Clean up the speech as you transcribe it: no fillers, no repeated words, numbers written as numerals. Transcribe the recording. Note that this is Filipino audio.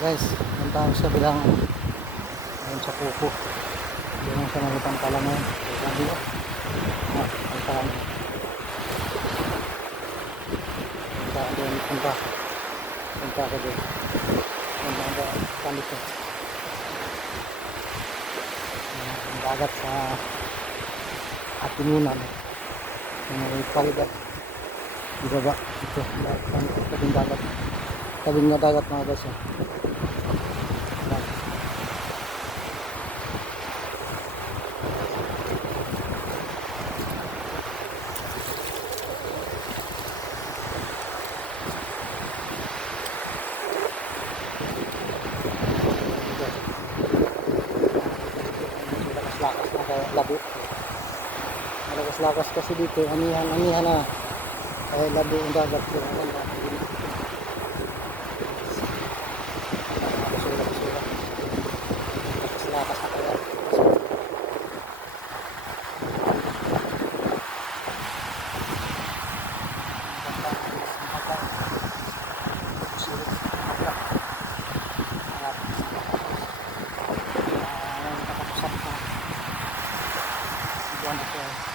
Guys, punta sa bilang ayun sa kuko. Yung sa nalipang pala ngayon. Sabi ko, punta kami. Punta ka doon, punta ka doon. Punta ka palit ko. Ang dagat sa Atinunan. May paligat. Di baba, ito, tabing dagat. Tabing nga dagat mga guys. Lakas na labo. Malakas-lakas kasi dito, anihan na. Ay labo ang dagat ko. Lakas na kaya. Nakapusap na. Buwan ako.